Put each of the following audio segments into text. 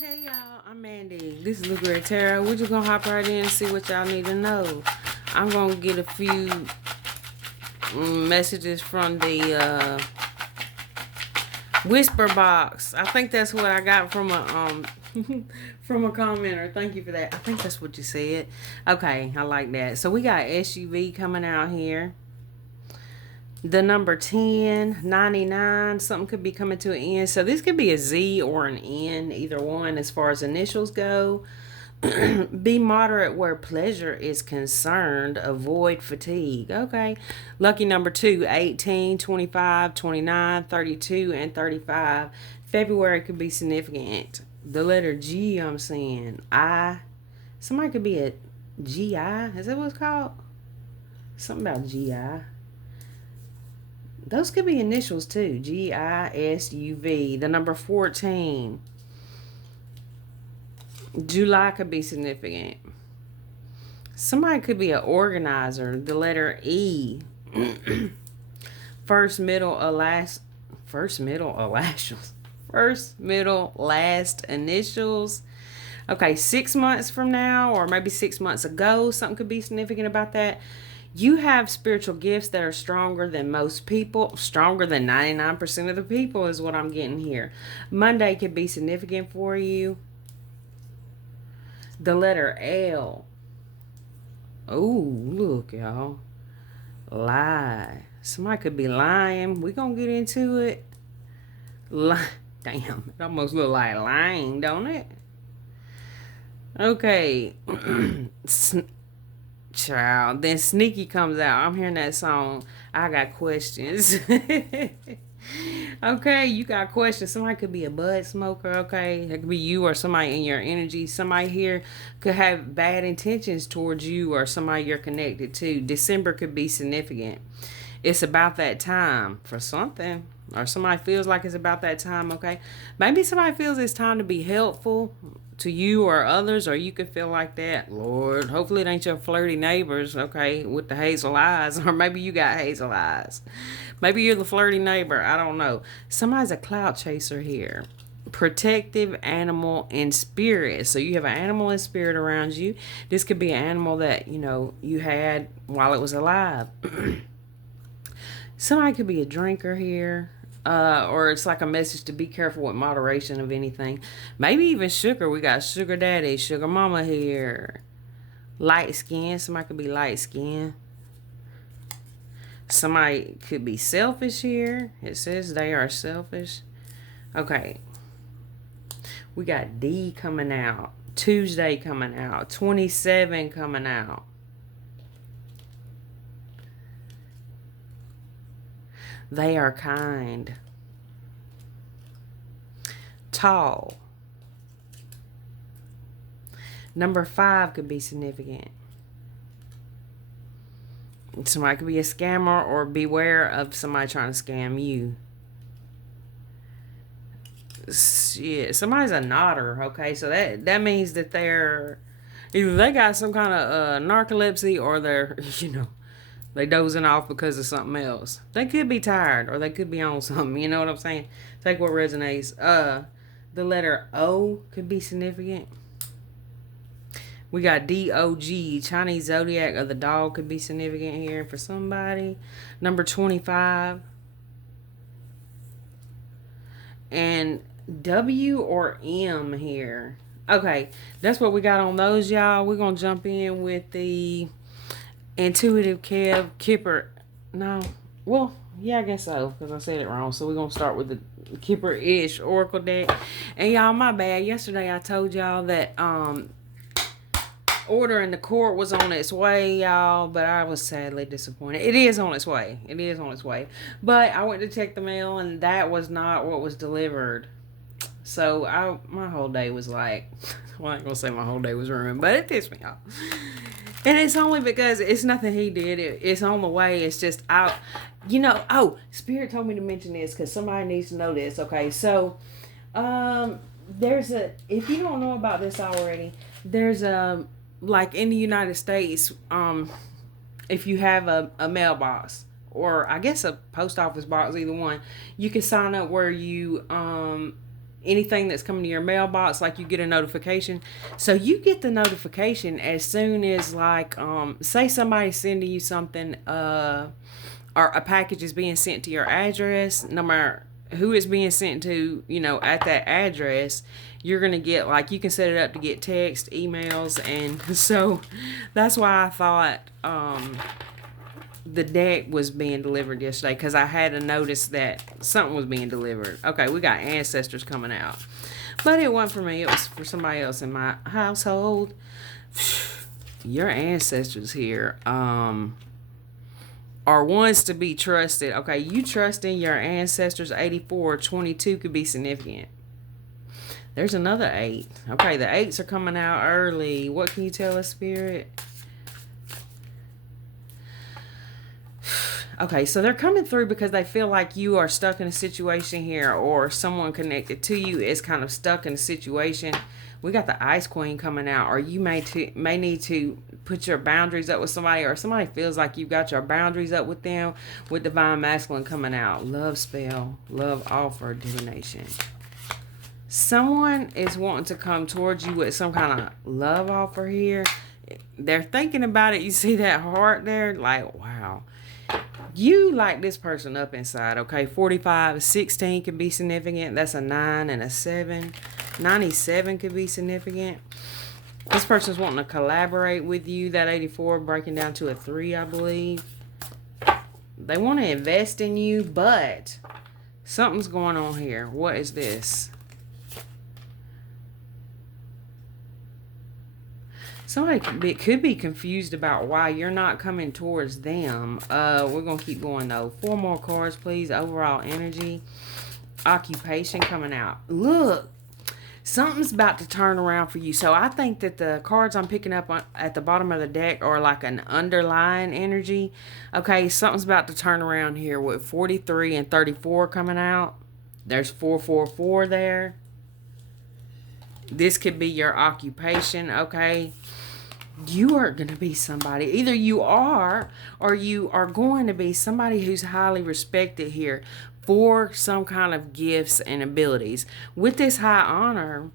Hey y'all, I'm Mandy. This is Luca Tara. We're just gonna hop right in and see what y'all need to know. I'm gonna get a few messages from the whisper box. I think that's what I got from a from a commenter. Thank you for that. I think that's what you said. Okay, I like that. So we got SUV coming out here. The number 10, 99, something could be coming to an end. So this could be a Z or an N, either one as far as initials go. Be moderate where pleasure is concerned. Avoid fatigue. Okay. Lucky number 2, 18, 25, 29, 32, and 35. February could be significant. The letter G, I'm saying. I. Somebody could be a GI. Is that what it's called? Something about GI. Those could be initials too. GISUV. The number 14. July could be significant. Somebody could be an organizer. The letter E. First, middle, last. First, middle, last. First, middle, last initials. Okay, 6 months from now, or maybe 6 months ago, something could be significant about that. You have spiritual gifts that are stronger than most people, stronger than 99% of the people, is what I'm getting here. Monday could be significant for you. The letter L. Oh, look, y'all. Lie. Somebody could be lying. We're going to get into it. Damn, it almost look like lying, don't it? Okay. Child. Then Sneaky comes out. I'm hearing that song. I got questions. Okay, you got questions. Somebody could be a bud smoker, okay? That could be you or somebody in your energy. Somebody here could have bad intentions towards you or somebody you're connected to. December could be significant. It's about that time for something. Or somebody feels like it's about that time, okay? Maybe somebody feels it's time to be helpful to you or others, or you could feel like that. Lord, hopefully it ain't your flirty neighbors, okay, with the hazel eyes. Or maybe you got hazel eyes. Maybe you're the flirty neighbor. I don't know. Somebody's a cloud chaser here. Protective animal in spirit. So you have an animal in spirit around you. This could be an animal that, you had while it was alive. Somebody could be a drinker here. Or it's like a message to be careful with moderation of anything. Maybe even sugar. We got sugar daddy, sugar mama here. Light skin. Somebody could be light skin. Somebody could be selfish here. It says they are selfish. Okay. We got D coming out. Tuesday coming out. 27 coming out. They are kind. Tall. Number 5 could be significant. Somebody could be a scammer or beware of somebody trying to scam you. Yeah, somebody's a nodder, okay? So that means that they're either they got some kind of narcolepsy or they're, they dozing off because of something else. They could be tired or they could be on something. You know what I'm saying? Take what resonates. The letter O could be significant. We got DOG, Chinese zodiac of the dog could be significant here for somebody. Number 25. And W or M here. Okay, that's what we got on those, y'all. We're going to jump in with the Intuitive Kev Kipper. No. Well, yeah, I guess so, because I said it wrong. So we're going to start with the Kipper-ish Oracle deck. And y'all, my bad. Yesterday I told y'all that order in the court was on its way, y'all, but I was sadly disappointed. It is on its way. It is on its way. But I went to check the mail, and that was not what was delivered. So my whole day was like, well, I ain't gonna say my whole day was ruined, but it pissed me off. And it's only because it's nothing he did. It's on the way. It's just out. Spirit told me to mention this because somebody needs to know this. Okay, so if you don't know about this already, there's like in the United States, if you have a mailbox or I guess a post office box, either one, you can sign up where you anything that's coming to your mailbox, like you get a notification. So you get the notification as soon as, like, say somebody's sending you something, or a package is being sent to your address. No matter who it's being sent to, at that address, you're gonna get, like, you can set it up to get text, emails. And so that's why I thought the deck was being delivered yesterday, because I had to notice that something was being delivered. Okay, we got ancestors coming out, but it wasn't for me, it was for somebody else in my household. Your ancestors here are ones to be trusted. Okay, you trust in your ancestors. 84, 22 could be significant. There's another 8. Okay, the 8s are coming out early. What can you tell us, Spirit? Okay, so they're coming through because they feel like you are stuck in a situation here, or someone connected to you is kind of stuck in a situation. We got the Ice Queen coming out, or you may need to put your boundaries up with somebody, or somebody feels like you've got your boundaries up with them, with Divine Masculine coming out. Love spell, love offer, divination. Someone is wanting to come towards you with some kind of love offer here. They're thinking about it. You see that heart there? Like, wow. You like this person up inside, okay? 45, 16 could be significant. That's a 9 and a 7. 97 could be significant. This person's wanting to collaborate with you. That 84 breaking down to a 3, I believe. They want to invest in you, but something's going on here. What is this? Somebody could be confused about why you're not coming towards them. We're going to keep going, though. 4 more cards, please. Overall energy. Occupation coming out. Look. Something's about to turn around for you. So I think that the cards I'm picking up at the bottom of the deck are like an underlying energy. Okay, something's about to turn around here with 43 and 34 coming out. There's 444 there. This could be your occupation, okay? You are going to be somebody. Either you are, or you are going to be somebody who's highly respected here for some kind of gifts and abilities. With this high honor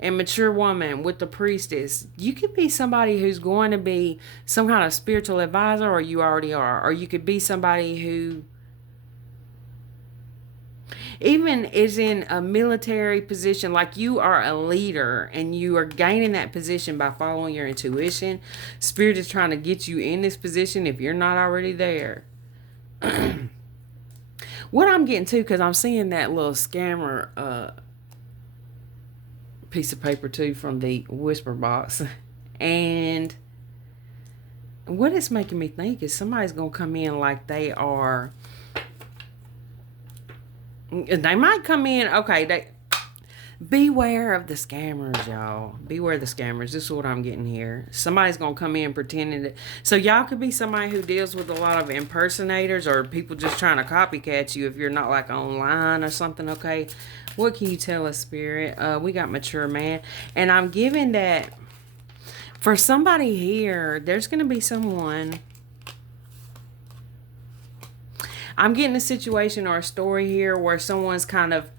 and mature woman with the priestess, you could be somebody who's going to be some kind of spiritual advisor, or you already are. Or you could be somebody who even is in a military position, like you are a leader and you are gaining that position by following your intuition. Spirit is trying to get you in this position if you're not already there. What I'm getting to, because I'm seeing that little scammer piece of paper too from the whisper box, and what it's making me think is somebody's gonna come in like they might come in, okay, beware of the scammers, y'all. Beware of the scammers. This is what I'm getting here. Somebody's going to come in pretending that. So y'all could be somebody who deals with a lot of impersonators, or people just trying to copycat you if you're not like online or something, okay? What can you tell us, Spirit? We got mature man. And I'm giving that for somebody here, there's going to be someone. I'm getting a situation or a story here where someone's kind of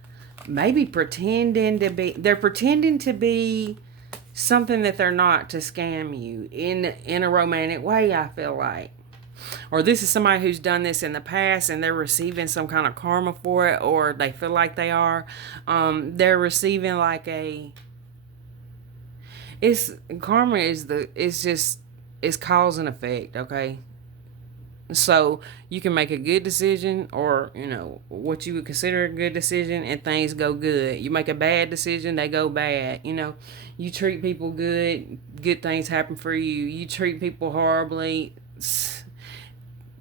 maybe pretending to be, they're pretending to be something that they're not, to scam you in a romantic way, I feel like. Or this is somebody who's done this in the past and they're receiving some kind of karma for it, or they feel like they are. They're receiving like karma is cause and effect, okay? So you can make a good decision, or what you would consider a good decision, and things go good. You make a bad decision, they go bad. You treat people good things happen for you. You treat people horribly,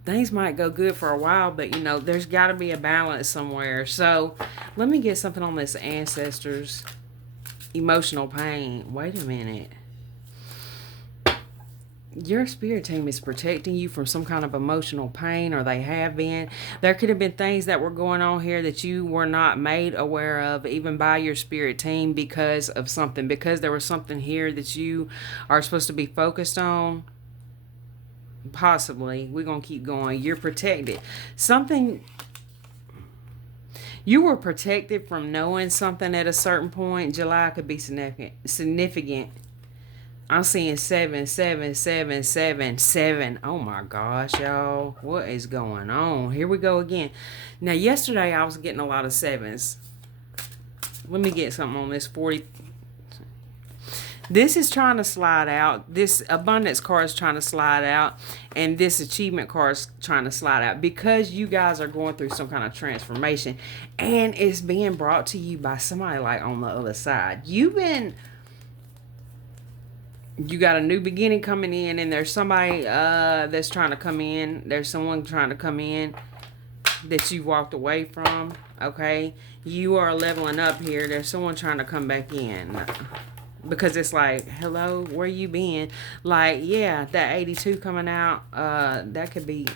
things might go good for a while, but there's got to be a balance somewhere. So let me get something on this ancestors emotional pain. Wait a minute. Your spirit team is protecting you from some kind of emotional pain, or they have been. There could have been things that were going on here that you were not made aware of, even by your spirit team, because of something. Because there was something here that you are supposed to be focused on. Possibly. We're going to keep going. You're protected. Something. You were protected from knowing something at a certain point. July could be significant. I'm seeing 7, 7, 7, 7, 7. Oh my gosh, y'all. What is going on? Here we go again. Now, yesterday I was getting a lot of sevens. Let me get something on this 40. This is trying to slide out. This abundance card is trying to slide out. And this achievement card is trying to slide out. Because you guys are going through some kind of transformation. And it's being brought to you by somebody like on the other side. You got a new beginning coming in. And there's somebody that's trying to come in. There's someone trying to come in that you walked away from. Okay. You are leveling up here. There's someone trying to come back in. Because it's like, hello, where you been? Like, yeah, that 82 coming out, that could be,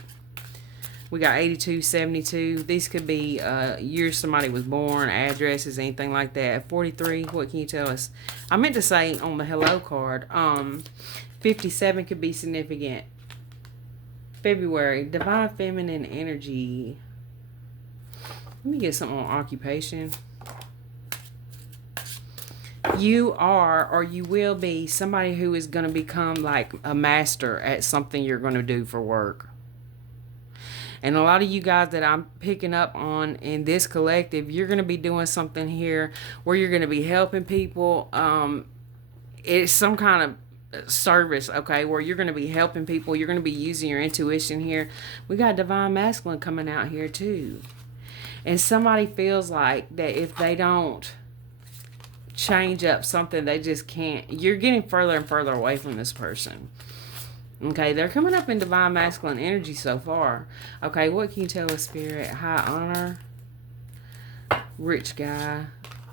we got 82, 72. These could be years somebody was born, addresses, anything like that. 43, what can you tell us? I meant to say on the hello card, 57 could be significant. February, divine feminine energy. Let me get something on occupation. You are, or you will be, somebody who is going to become like a master at something you're going to do for work. And a lot of you guys that I'm picking up on in this collective, you're going to be doing something here where you're going to be helping people. It's some kind of service, okay, where you're going to be helping people. You're going to be using your intuition here. We got divine masculine coming out here too. And somebody feels like that if they don't change up something, they just can't. You're getting further and further away from this person. Okay, they're coming up in divine masculine energy so far. Okay, what can you tell us, Spirit? High honor, rich guy,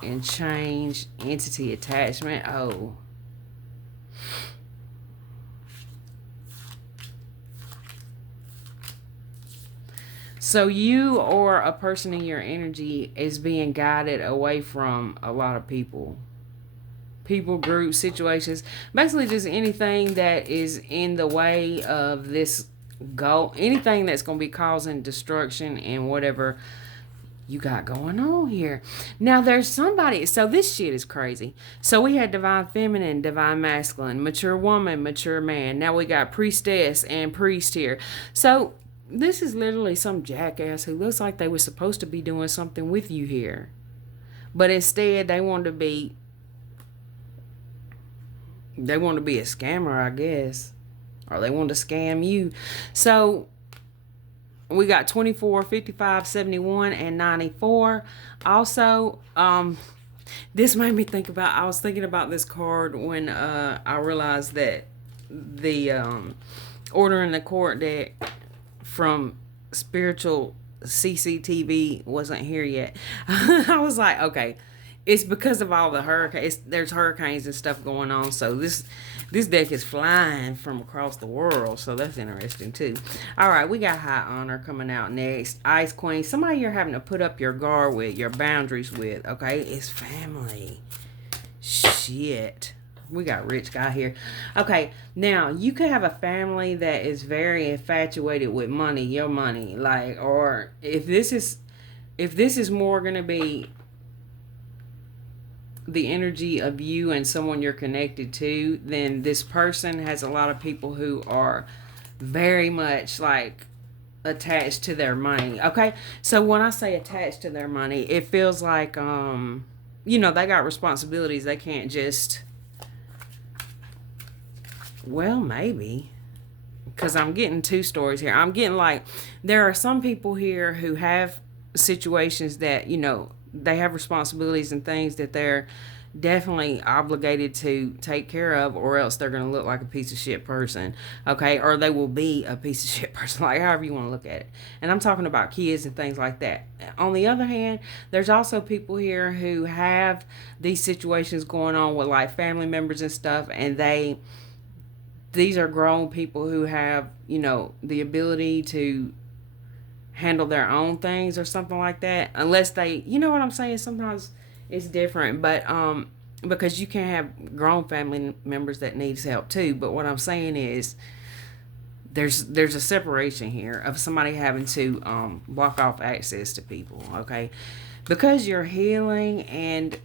and change, entity attachment. Oh. So you or a person in your energy is being guided away from a lot of people. People, groups, situations. Basically just anything that is in the way of this goal. Anything that's going to be causing destruction and whatever you got going on here. Now there's somebody. So this shit is crazy. So we had divine feminine, divine masculine, mature woman, mature man. Now we got priestess and priest here. So this is literally some jackass who looks like they were supposed to be doing something with you here. But instead, they want to be a scammer, I guess. Or they want to scam you. So, we got 24, 55, 71, and 94. Also, this made me think about, I was thinking about this card when I realized that the Order in the Court deck from Spiritual CCTV wasn't here yet. I was like, okay, it's because of all the hurricanes. There's hurricanes and stuff going on, so this deck is flying from across the world, so that's interesting too. All right, we got high honor coming out next. Ice Queen, somebody you're having to put up your guard with, your boundaries with. Okay, it's family. Shit. We got rich guy here. Okay, now you could have a family that is very infatuated with money, your money, like, or if this is more gonna be the energy of you and someone you're connected to, then this person has a lot of people who are very much like attached to their money. Okay, so when I say attached to their money, it feels like they got responsibilities. They can't just, well, maybe, because I'm getting two stories here. I'm getting like, there are some people here who have situations that, they have responsibilities and things that they're definitely obligated to take care of, or else they're going to look like a piece of shit person. Okay, or they will be a piece of shit person, like however you want to look at it. And I'm talking about kids and things like that. On the other hand, there's also people here who have these situations going on with like family members and stuff, and these are grown people who have, the ability to handle their own things or something like that. Unless they, you know what I'm saying? Sometimes it's different, but because you can have grown family members that needs help too. But what I'm saying is there's a separation here of somebody having to block off access to people, okay? because you're healing, and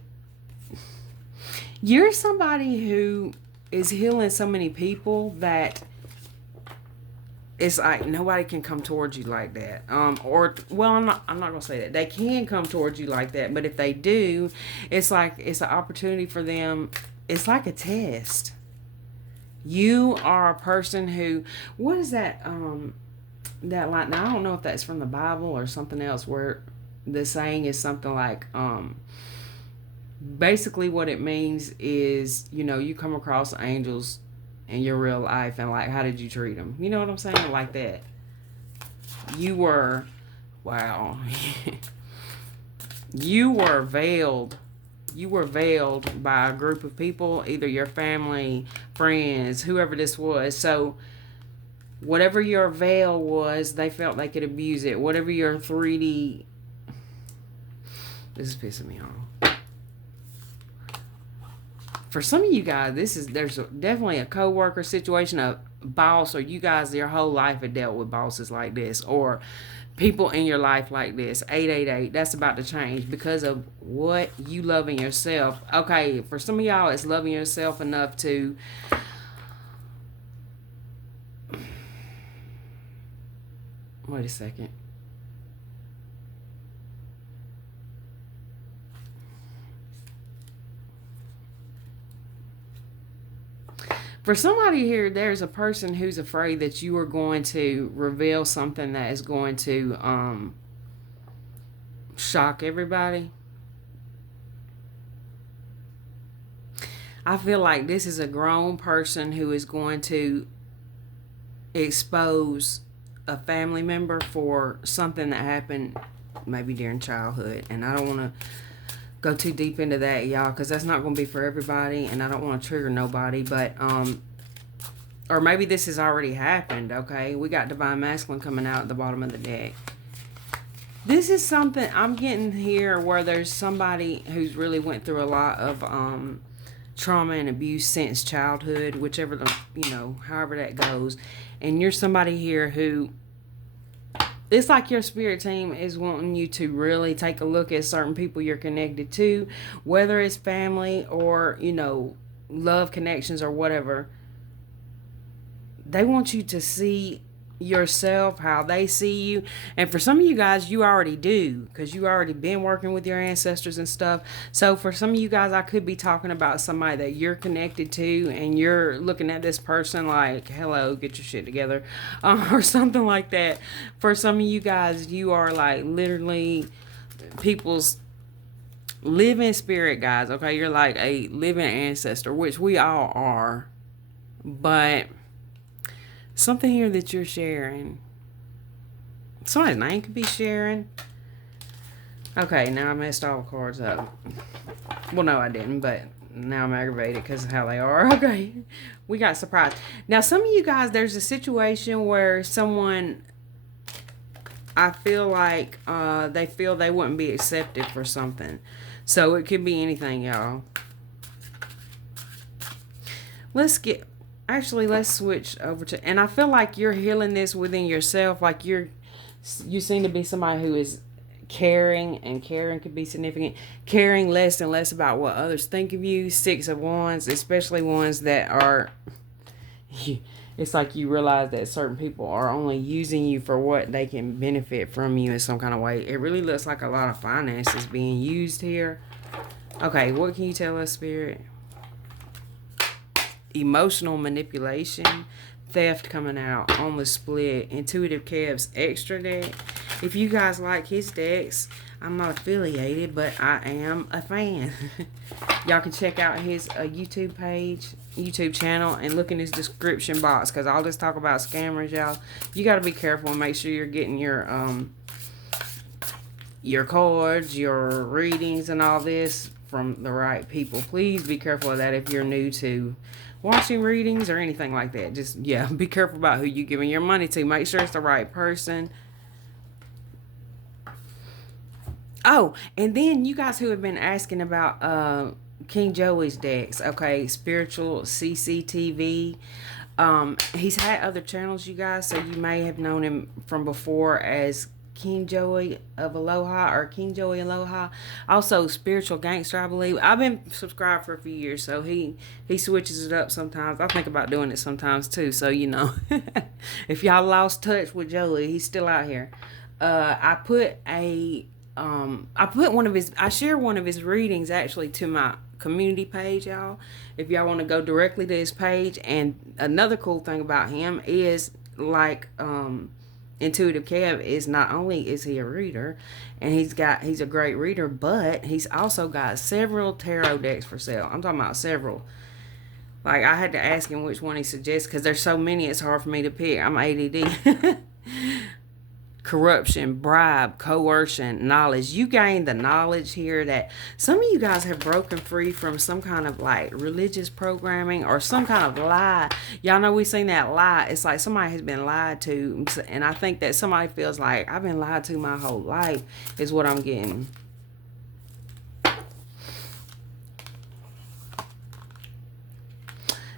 you're somebody who is healing so many people that it's like nobody can come towards you like that. Or well, I'm not gonna say that they can come towards you like that, but if they do, it's like it's an opportunity for them. It's like a test. You are a person who, what is that? That like, now I don't know if that's from the Bible or something else, where the saying is something like, basically what it means is, you come across angels in your real life, and like, how did you treat them? You know what I'm saying? Like that. You were, wow. you were veiled. You were veiled by a group of people, either your family, friends, whoever this was. So whatever your veil was, they felt they could abuse it. Whatever your 3D, this is pissing me off. For some of you guys, there's definitely a coworker situation, a boss, or you guys your whole life have dealt with bosses like this, or people in your life like this. 888, that's about to change because of what you love in yourself. Okay, for some of y'all, it's loving yourself enough to wait a second. For somebody here, there's a person who's afraid that you are going to reveal something that is going to shock everybody. I feel like this is a grown person who is going to expose a family member for something that happened maybe during childhood. And I don't want to go too deep into that, y'all, because that's not going to be for everybody, and I don't want to trigger nobody. But or maybe this has already happened. Okay, we got Divine Masculine coming out at the bottom of the deck. This is something I'm getting here where there's somebody who's really went through a lot of trauma and abuse since childhood, whichever however that goes. And you're somebody here who, it's like your spirit team is wanting you to really take a look at certain people you're connected to, whether it's family or, love connections or whatever. They want you to see yourself, how they see you. And for some of you guys, you already do, because you already been working with your ancestors and stuff. So for some of you guys, I could be talking about somebody that you're connected to, and you're looking at this person like, hello, get your shit together, or something like that. For some of you guys, you are like literally people's living spirit guys. Okay, you're like a living ancestor, which we all are. But something here that you're sharing, somebody's name could be Sharon. Okay, now I messed all the cards up. Well, no, I didn't, but now I'm aggravated because of how they are. Okay, we got surprised. Now, some of you guys, there's a situation where someone, I feel like they feel they wouldn't be accepted for something. So it could be anything, y'all. Let's switch over to, and I feel like you're healing this within yourself. Like you seem to be somebody who is caring, and caring could be significant. Caring less and less about what others think of you. 6 of Wands, especially ones that are, it's like you realize that certain people are only using you for what they can benefit from you in some kind of way. It really looks like a lot of finances being used here. Okay, what can you tell us, Spirit? Emotional manipulation, theft coming out on the split, Intuitive Kev's extra deck. If you guys like his decks, I'm not affiliated, but I am a fan. Y'all can check out his YouTube page, YouTube channel, and look in his description box, because all this talk about scammers, y'all, you got to be careful and make sure you're getting your cards, your readings, and all this from the right people. Please be careful of that if you're new to watching readings or anything like that. Just, yeah, be careful about who you're giving your money to. Make sure it's the right person. Oh, and then you guys who have been asking about King Joey's decks, okay, Spiritual CCTV. He's had other channels, you guys, so you may have known him from before as King Joey of Aloha, or King Joey Aloha. Also, Spiritual Gangster, I believe. I've been subscribed for a few years, so he switches it up sometimes. I think about doing it sometimes too. So if y'all lost touch with Joey, he's still out here. I put I share one of his readings actually to my community page, y'all. If y'all want to go directly to his page. And another cool thing about him is, like, Intuitive Kev, is not only is he a reader, and he's a great reader, but he's also got several tarot decks for sale. I'm talking about several. Like, I had to ask him which one he suggests, because there's so many it's hard for me to pick. I'm ADD. Corruption, bribe, coercion, knowledge. You gain the knowledge here that some of you guys have broken free from some kind of like religious programming or some kind of lie. Y'all know we seen that lie. It's like somebody has been lied to, and I think that somebody feels like I've been lied to my whole life is what I'm getting.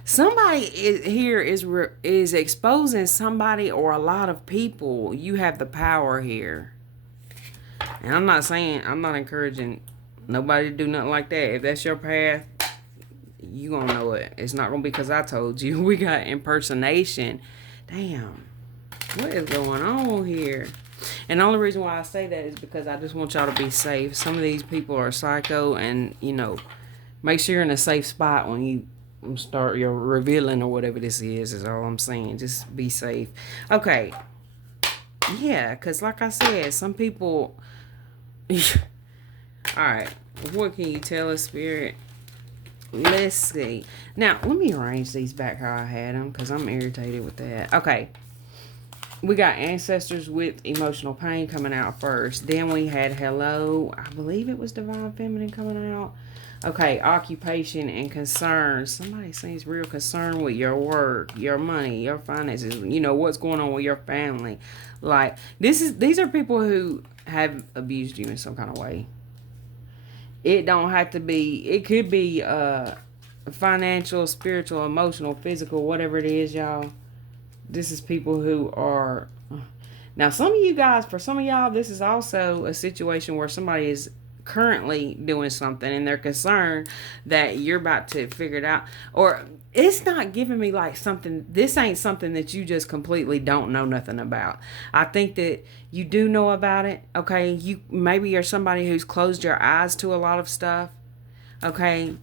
Somebody is exposing somebody or a lot of people. You have the power here. And I'm not encouraging nobody to do nothing like that. If that's your path, you gonna know it. It's not gonna be because I told you. We got impersonation. Damn. What is going on here? And the only reason why I say that is because I just want y'all to be safe. Some of these people are psycho, and make sure you're in a safe spot when you start your revealing or whatever this is all I'm saying. Just be safe. Okay. Yeah, because like I said, some people... Alright. What can you tell us, Spirit? Let's see. Now, let me arrange these back how I had them, because I'm irritated with that. Okay. We got ancestors with emotional pain coming out first. Then we had hello. I believe it was divine feminine coming out. Okay, occupation and concerns. Somebody seems real concerned with your work, your money, your finances. What's going on with your family. Like, these are people who have abused you in some kind of way. It don't have to be. It could be financial, spiritual, emotional, physical, whatever it is, y'all. This is people who are... Now, some of you guys, for some of y'all, this is also a situation where somebody is currently doing something and they're concerned that you're about to figure it out. Or it's not giving me like something... This ain't something that you just completely don't know nothing about. I think that you do know about it, okay? Maybe you're somebody who's closed your eyes to a lot of stuff, okay?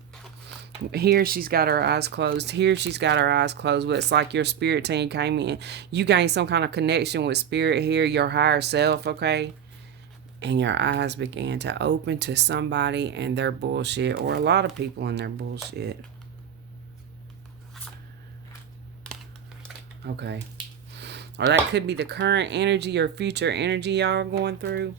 Here she's got her eyes closed. Here she's got her eyes closed. But it's like your spirit team came in. You gained some kind of connection with spirit here, your higher self, okay? And your eyes began to open to somebody and their bullshit, or a lot of people and their bullshit. Okay. Or that could be the current energy or future energy y'all are going through.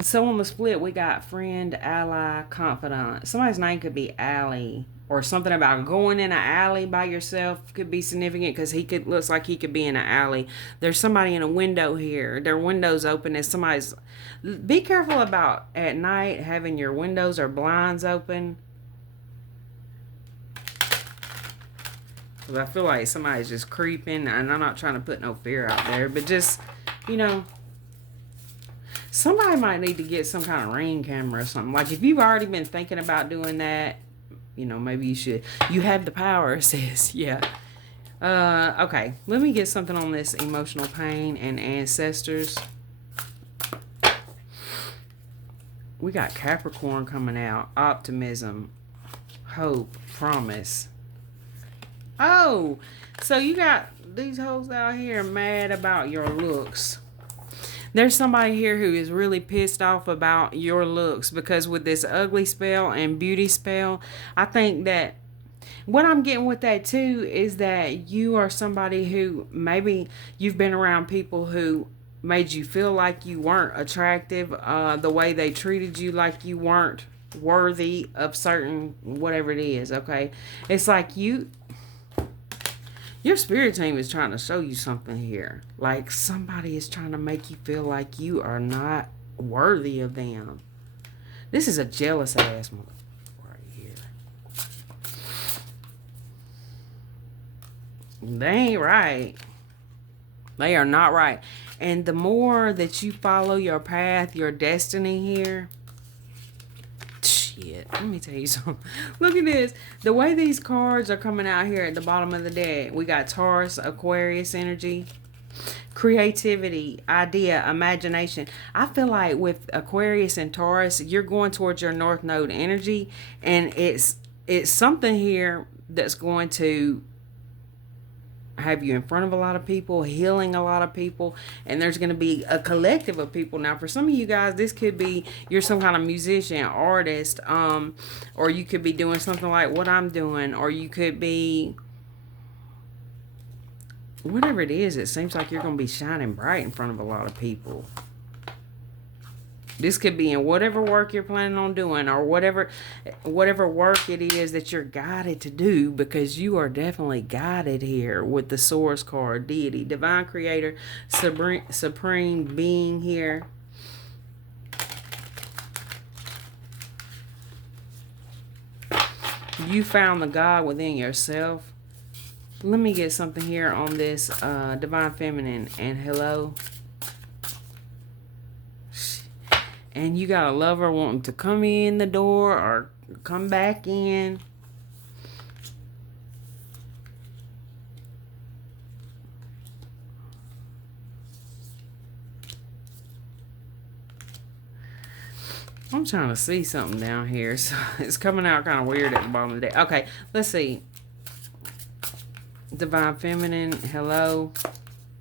So on the split, we got friend, ally, confidant. Somebody's name could be Allie, or something about going in an alley by yourself could be significant, because looks like he could be in an alley. There's somebody in a window here. Their window's open, and somebody's... Be careful about at night having your windows or blinds open. Because I feel like somebody's just creeping, and I'm not trying to put no fear out there, but just, somebody might need to get some kind of ring camera or something. Like, if you've already been thinking about doing that, maybe you should. You have the power, it says. Yeah. Okay. Let me get something on this emotional pain and ancestors. We got Capricorn coming out. Optimism. Hope. Promise. Oh! So you got these hoes out here mad about your looks. There's somebody here who is really pissed off about your looks, because with this ugly spell and beauty spell, I think that what I'm getting with that too is that you are somebody who maybe you've been around people who made you feel like you weren't attractive, the way they treated you, like you weren't worthy of certain whatever it is, okay? It's like your spirit team is trying to show you something here. Like, somebody is trying to make you feel like you are not worthy of them. This is a jealous ass motherfucker right here. They ain't right. They are not right. And the more that you follow your path, your destiny here, shit, let me tell you something. Look at this. The way these cards are coming out here at the bottom of the deck, we got Taurus, Aquarius energy, creativity, idea, imagination. I feel like with Aquarius and Taurus, you're going towards your North Node energy, and it's something here that's going to have you in front of a lot of people, healing a lot of people, and there's going to be a collective of people. Now for some of you guys, this could be you're some kind of musician, artist, or you could be doing something like what I'm doing, or you could be whatever it is. It seems like you're going to be shining bright in front of a lot of people. This could be in whatever work you're planning on doing, or whatever work it is that you're guided to do, because you are definitely guided here with the Source card, deity, divine creator, supreme being here. You found the God within yourself. Let me get something here on this divine feminine and hello. And you got a lover wanting to come in the door or come back in. I'm trying to see something down here, so it's coming out kind of weird at the bottom of the day. Okay, let's see. Divine feminine, hello.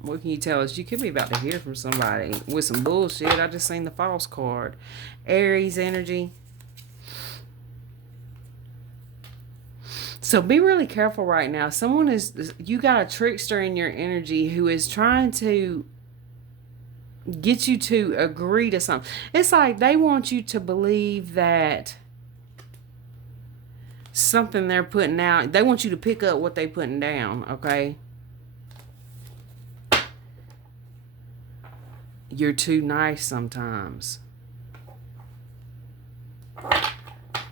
What can you tell us? You could be about to hear from somebody with some bullshit. I just seen the false card. Aries energy. So be really careful right now. You got a trickster in your energy who is trying to get you to agree to something. It's like they want you to believe that something they're putting out, they want you to pick up what they're putting down, okay? You're too nice sometimes.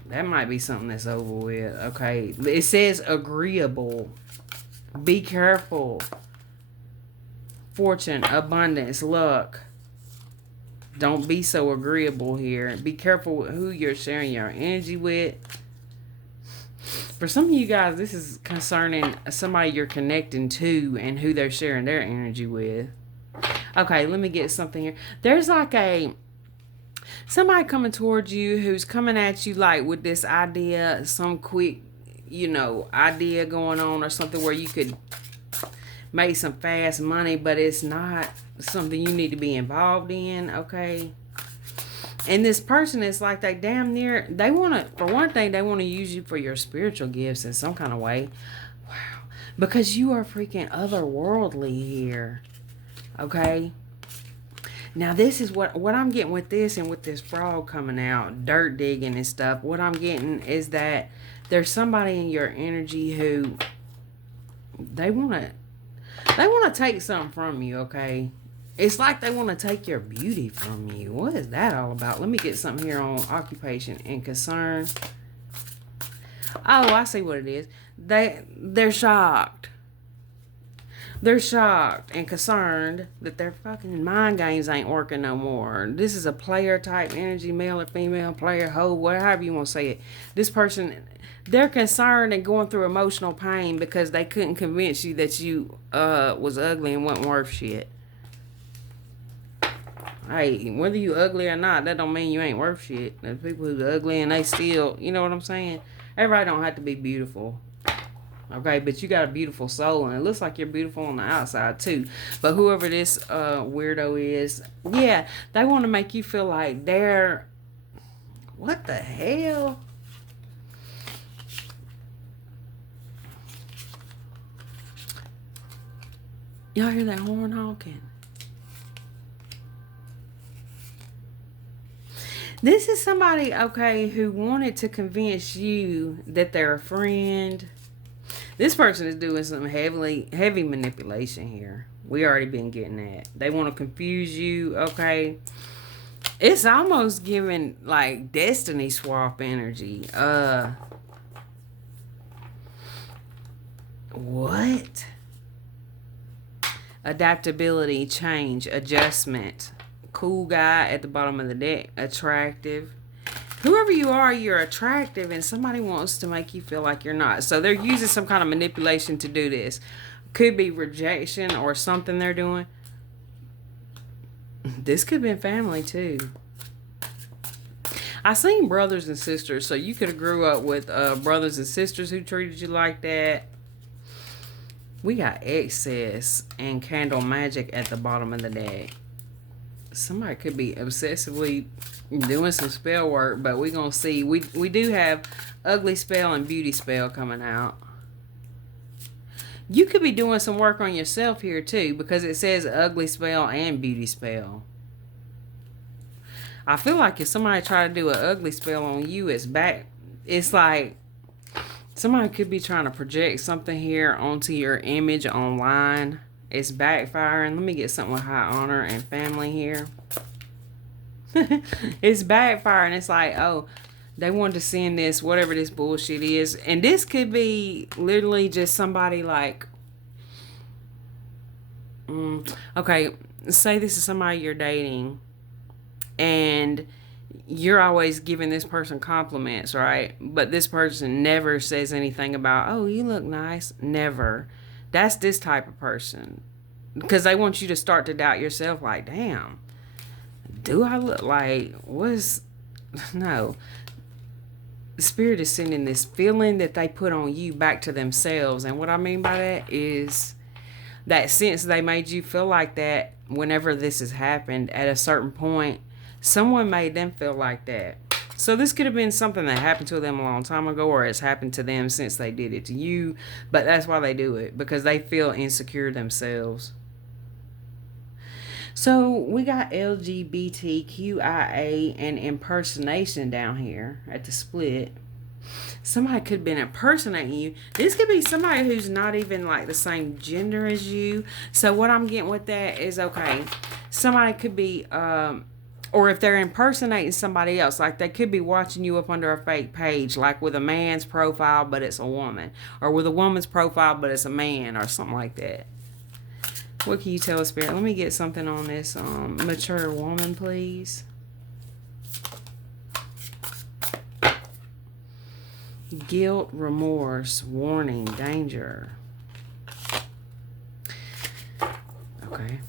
That might be something that's over with. Okay. It says agreeable. Be careful. Fortune, abundance, luck. Don't be so agreeable here. Be careful with who you're sharing your energy with. For some of you guys, this is concerning somebody you're connecting to and who they're sharing their energy with. Okay, let me get something here. There's like somebody coming towards you who's coming at you like with this idea, some quick, idea going on or something where you could make some fast money, but it's not something you need to be involved in, okay? And this person is like they damn near, for one thing, they want to use you for your spiritual gifts in some kind of way. Wow. Because you are freaking otherworldly here. Okay. Now this is what I'm getting with this and with this frog coming out, dirt digging and stuff. What I'm getting is that there's somebody in your energy who they want to take something from you, okay? It's like they want to take your beauty from you. What is that all about? Let me get something here on occupation and concern. Oh, I see what it is. They're shocked. They're shocked and concerned that their fucking mind games ain't working no more. This is a player type energy, male or female, player, hoe, whatever you want to say it. This person, they're concerned and going through emotional pain because they couldn't convince you that you was ugly and wasn't worth shit. Hey, whether you ugly or not, that don't mean you ain't worth shit. There's people who's ugly and they still, you know what I'm saying? Everybody don't have to be beautiful. Okay, but you got a beautiful soul, and it looks like you're beautiful on the outside too. But whoever this weirdo is, yeah, they want to make you feel like they're, what the hell? Y'all hear that horn honking? This is somebody, okay, who wanted to convince you that they're a friend. This person is doing some heavy manipulation here. We already been getting that. They want to confuse you, okay? It's almost giving like destiny swap energy. What? adaptability, change, adjustment. Cool guy at the bottom of the deck, attractive. Whoever you are, you're attractive, and somebody wants to make you feel like you're not. So they're using some kind of manipulation to do this. Could be rejection or something they're doing. This could be family too. I seen brothers and sisters, so you could have grew up with brothers and sisters who treated you like that. We got excess and candle magic at the bottom of the deck. Somebody could be obsessively doing some spell work, but we're going to see. We do have ugly spell and beauty spell coming out. You could be doing some work on yourself here too, because it says ugly spell and beauty spell. I feel like if somebody try to do an ugly spell on you, it's back. It's like somebody could be trying to project something here onto your image online. It's backfiring. Let me get something with high honor and family here. It's backfiring. It's like, oh, they wanted to send this, whatever this bullshit is. And this could be literally just somebody like, okay, say this is somebody you're dating. And you're always giving this person compliments, right? But this person never says anything about, oh, you look nice. Never. That's this type of person. Because they want you to start to doubt yourself like, damn, do I look like, no. The Spirit is sending this feeling that they put on you back to themselves. And what I mean by that is that since they made you feel like that whenever this has happened at a certain point, someone made them feel like that. So this could have been something that happened to them a long time ago, or it's happened to them since they did it to you. But that's why they do it, because they feel insecure themselves. So we got LGBTQIA and impersonation down here at the split. Somebody could have been impersonating you. This could be somebody who's not even like the same gender as you. So what I'm getting with that is, okay, somebody could be or if they're impersonating somebody else, like they could be watching you up under a fake page, like with a man's profile, but it's a woman. Or with a woman's profile, but it's a man, or something like that. What can you tell us, Spirit? Let me get something on this mature woman, please. Guilt, remorse, warning, danger. Okay.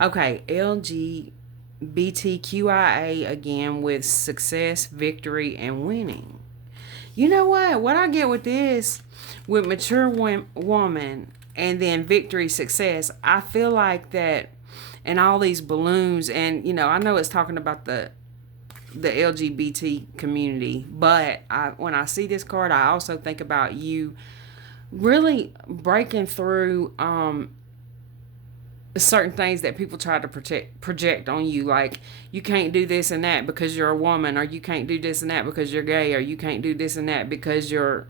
Okay, LGBTQIA again with success, victory, and winning. You know what? What I get with this, with mature woman and then victory, success, I feel like that, and all these balloons, and you know, I know it's talking about the LGBT community, but when I see this card, I also think about you really breaking through certain things that people try to project on you, like you can't do this and that because you're a woman, or you can't do this and that because you're gay, or you can't do this and that because you're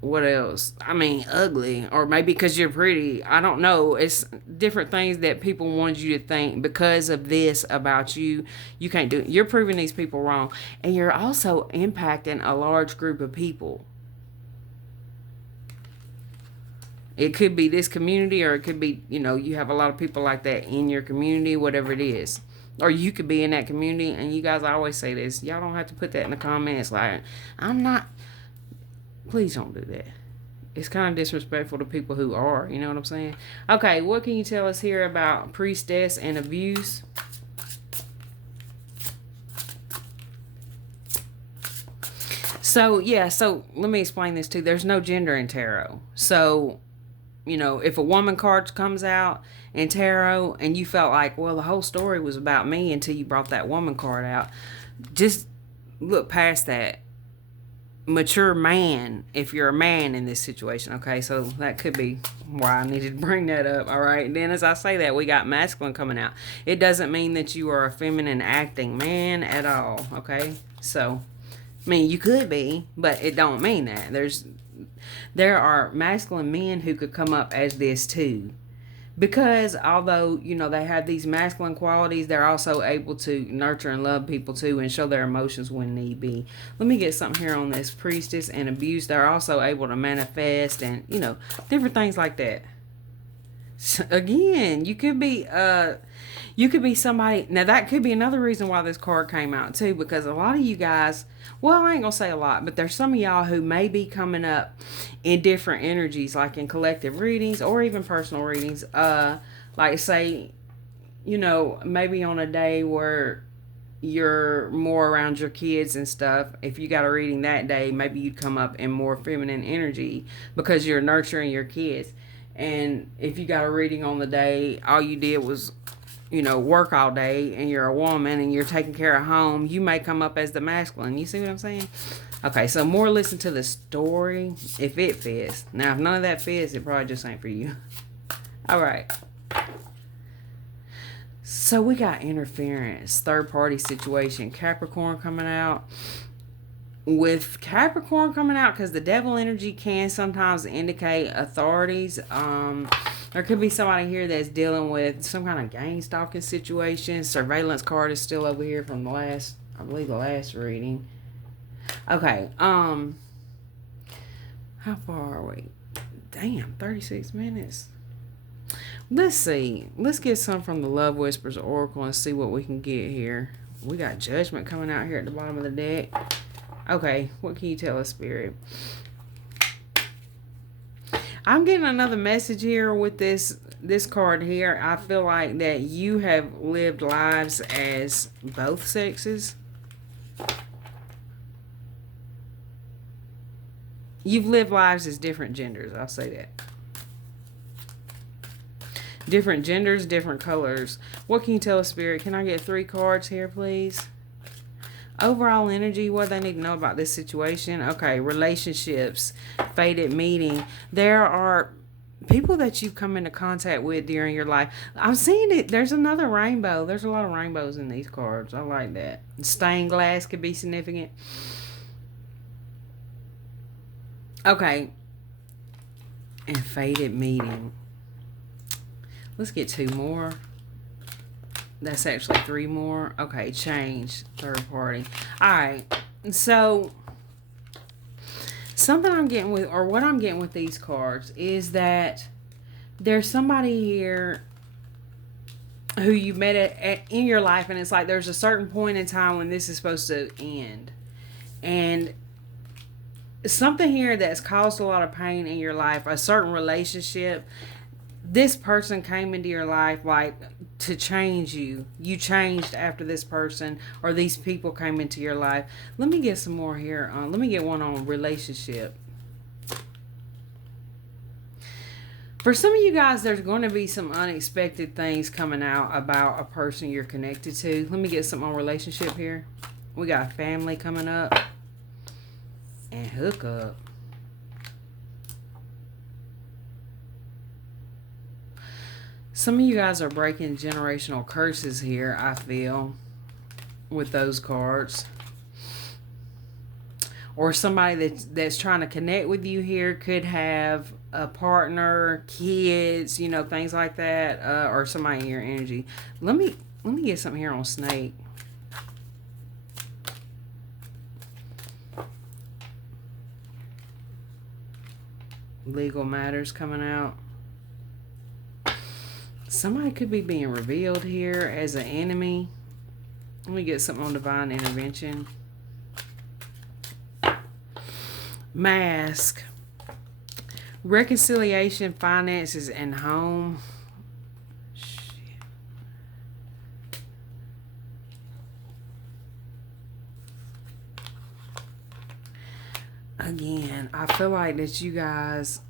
what else? I mean, ugly, or maybe because you're pretty. I don't know. It's different things that people want you to think because of this about you. You can't do it. You're proving these people wrong, and you're also impacting a large group of people. It could be this community, or it could be, you know, you have a lot of people like that in your community, whatever it is. Or you could be in that community, and you guys always say this. Y'all don't have to put that in the comments like, I'm not. Please don't do that. It's kind of disrespectful to people who are, you know what I'm saying? Okay, what can you tell us here about priestess and abuse? So, yeah, so let me explain this too. There's no gender in tarot. So, you know, if a woman card comes out in tarot and you felt like, well, the whole story was about me until you brought that woman card out, just look past that. Mature man, if you're a man in this situation, okay? So that could be why I needed to bring that up, all right? And then as I say that, we got masculine coming out. It doesn't mean that you are a feminine acting man at all, okay? So, I mean, you could be, but it don't mean that. There are masculine men who could come up as this too. because although they have these masculine qualities, they're also able to nurture and love people too and show their emotions when need be. Let me get something here on this priestess and abuse. They're also able to manifest and different things like that. So again, you could be somebody. Now that could be another reason why this card came out too, because a lot of you guys, well, I ain't gonna say a lot, but there's some of y'all who may be coming up in different energies, like in collective readings or even personal readings. Like say, maybe on a day where you're more around your kids and stuff. If you got a reading that day, maybe you'd come up in more feminine energy because you're nurturing your kids. And if you got a reading on the day, all you did was work all day and you're a woman and you're taking care of home, you may come up as the masculine. You see what I'm saying? Okay, so more listen to the story if it fits. Now, if none of that fits, it probably just ain't for you. All right. So we got interference, third party situation, Capricorn coming out. With Capricorn coming out, because the devil energy can sometimes indicate authorities. There could be somebody here that's dealing with some kind of gang stalking situation. Surveillance card is still over here from I believe the last reading. Okay, how far are we? Damn, 36 minutes. Let's see. Let's get some from the Love Whispers Oracle and see what we can get here. We got Judgment coming out here at the bottom of the deck. Okay, what can you tell us, Spirit? I'm getting another message here with this card here. I feel like that you have lived lives as both sexes. You've lived lives as different genders. I'll say that. Different genders, different colors. What can you tell us, Spirit? Can I get 3 cards here, please? Overall energy, what they need to know about this situation. Okay, relationships, fated meeting. There are people that you've come into contact with during your life. I'm seeing it. There's another rainbow. There's a lot of rainbows in these cards. I like that. Stained glass could be significant. Okay. And fated meeting. Let's get 2 more. That's actually 3 more. Okay, change. Third party. Alright. So, something I'm getting with, or what I'm getting with these cards, is that there's somebody here who you met in your life, and it's like there's a certain point in time when this is supposed to end. And something here that's caused a lot of pain in your life, a certain relationship, this person came into your life like to change you. You changed after this person, or these people came into your life. Let me get some more here. Let me get one on relationship. For some of you guys, there's going to be some unexpected things coming out about a person you're connected to. Let me get some on relationship here. We got family coming up and hookup. Some of you guys are breaking generational curses here, I feel, with those cards. Or somebody that's trying to connect with you here could have a partner, kids, things like that, or somebody in your energy. Let me get something here on snake. Legal matters coming out. Somebody could be being revealed here as an enemy. Let me get something on divine intervention. Mask. Reconciliation, finances, and home. Shit. Again, I feel like that you guys,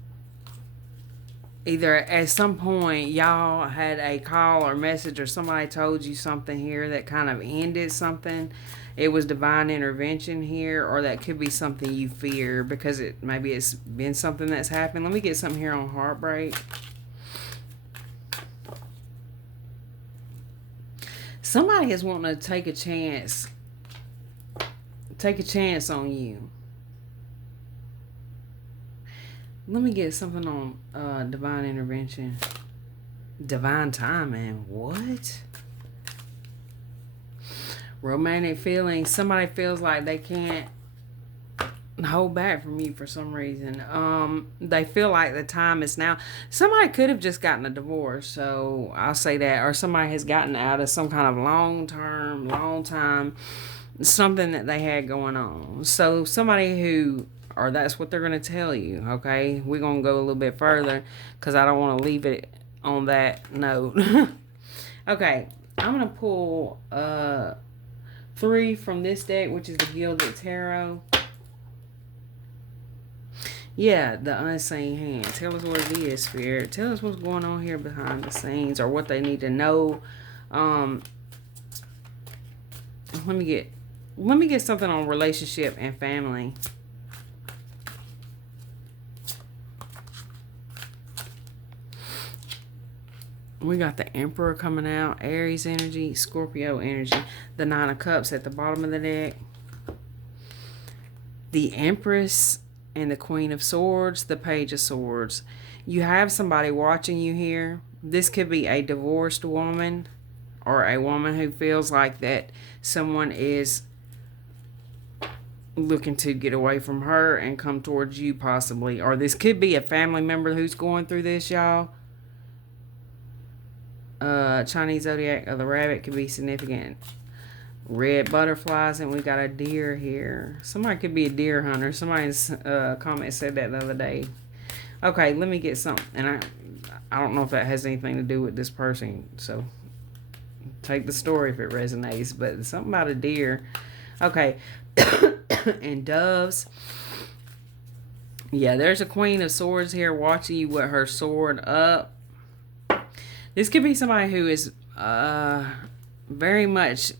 either at some point y'all had a call or message or somebody told you something here that kind of ended something. It was divine intervention here, or that could be something you fear because maybe it's been something that's happened. Let me get something here on heartbreak. Somebody is wanting to take a chance on you. Let me get something on divine intervention. Divine timing. What? Romantic feelings. Somebody feels like they can't hold back from you for some reason. They feel like the time is now. Somebody could have just gotten a divorce, so I'll say that, or somebody has gotten out of some kind of long time, something that they had going on. So somebody who, or that's what they're going to tell you. Okay, we're going to go a little bit further because I don't want to leave it on that note. Okay, I'm going to pull 3 from this deck, which is the Gilded Tarot. Yeah, the unseen hand. Tell us what it is, Spirit. Tell us what's going on here behind the scenes, or what they need to know. Let me get something on relationship and family. We got the Emperor coming out, Aries energy, Scorpio energy, the Nine of Cups at the bottom of the deck, the Empress, and the Queen of Swords, the Page of Swords. You have somebody watching you here. This could be a divorced woman, or a woman who feels like that someone is looking to get away from her and come towards you, possibly. Or this could be a family member who's going through this, y'all. Chinese zodiac of the rabbit could be significant. Red butterflies, and we got a deer here. Somebody could be a deer hunter. Somebody's comment said that the other day. Okay, let me get something. And I don't know if that has anything to do with this person, so take the story if it resonates. But something about a deer. Okay. And doves. Yeah, there's a Queen of Swords here watching you with her sword up. This could be somebody who is very much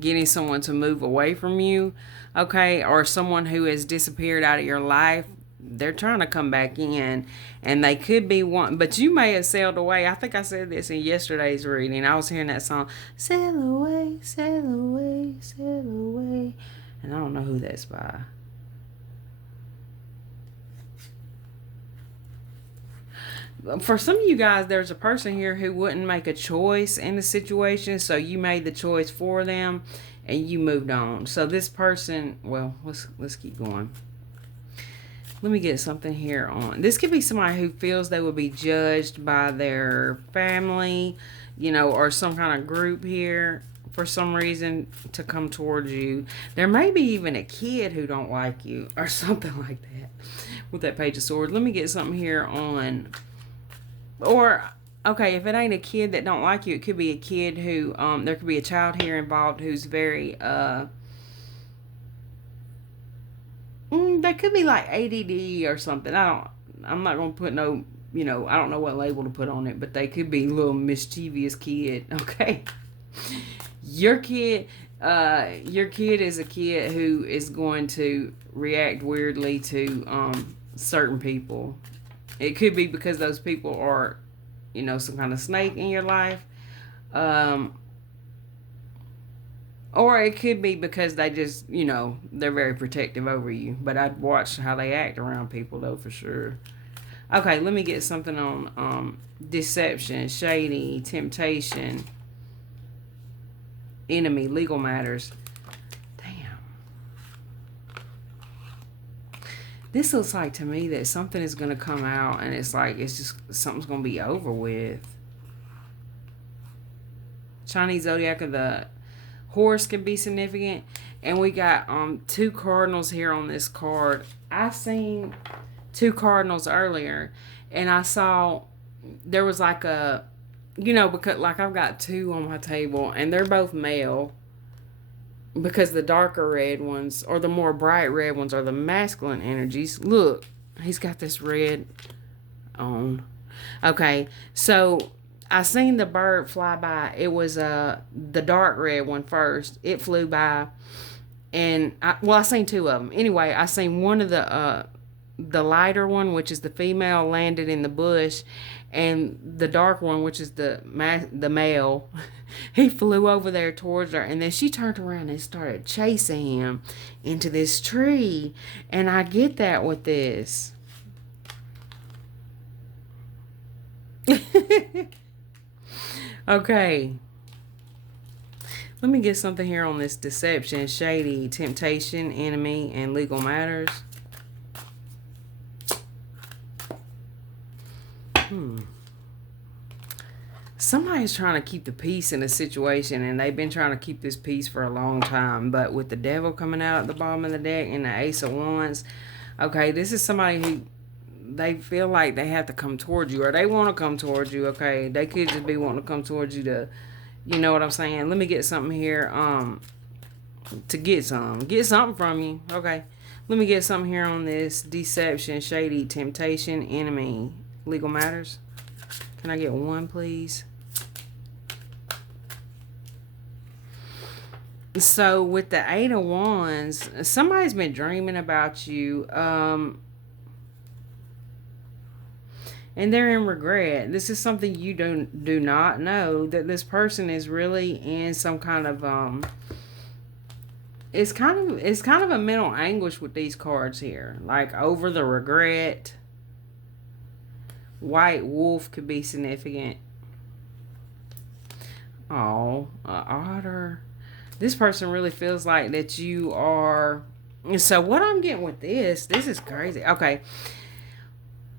getting someone to move away from you, okay? Or someone who has disappeared out of your life. They're trying to come back in, and they could be one, but you may have sailed away. I think I said this in yesterday's reading. I was hearing that song, sail away, sail away, sail away. And I don't know who that's by. For some of you guys, there's a person here who wouldn't make a choice in the situation, so you made the choice for them and you moved on. So this person, well, let's keep going. Let me get something here on. This could be somebody who feels they would be judged by their family, or some kind of group here for some reason to come towards you. There may be even a kid who don't like you or something like that with that Page of Swords. Let me get something here on. Or, okay, if it ain't a kid that don't like you, it could be a kid who, there could be a child here involved who's very, that could be like ADD or something. I'm not going to put no, I don't know what label to put on it, but they could be a little mischievous kid, okay? Your kid is a kid who is going to react weirdly to, certain people. It could be because those people are, some kind of snake in your life. Or it could be because they just, they're very protective over you. But I'd watch how they act around people, though, for sure. Okay, let me get something on deception, shady, temptation, enemy, legal matters. This looks like to me that something is going to come out and it's like something's going to be over with. Chinese zodiac of the horse can be significant. And we got 2 cardinals here on this card. I seen 2 cardinals earlier, and I saw there was like a, because like I've got 2 on my table and they're both male. Because the darker red ones, or the more bright red ones, are the masculine energies. Look, he's got this red on. Okay, so I seen the bird fly by. It was the dark red one first. It flew by, and I seen 2 of them. Anyway, I seen one of the lighter one, which is the female, landed in the bush, and the dark one, which is the male, he flew over there towards her, and then she turned around and started chasing him into this tree. And I get that with this. Okay. Let me get something here on this deception, shady, temptation, enemy, and legal matters. Somebody's trying to keep the peace in a situation, and they've been trying to keep this peace for a long time. But with the devil coming out at the bottom of the deck and the ace of wands, okay, this is somebody who they feel like they have to come towards you, or they want to come towards you. Okay, they could just be wanting to come towards you to, you know what I'm saying. Let me get something here. To get something from you. Okay, let me get something here on this deception, shady, temptation, enemy, legal matters. Can I get one, please? So with the Eight of Wands, somebody's been dreaming about you. And they're in regret. This is something you do not know, that this person is really in some kind of it's kind of a mental anguish with these cards here, like over the regret. White wolf could be significant. Oh, otter. This person really feels like that you are. So what I'm getting with this is crazy. Okay.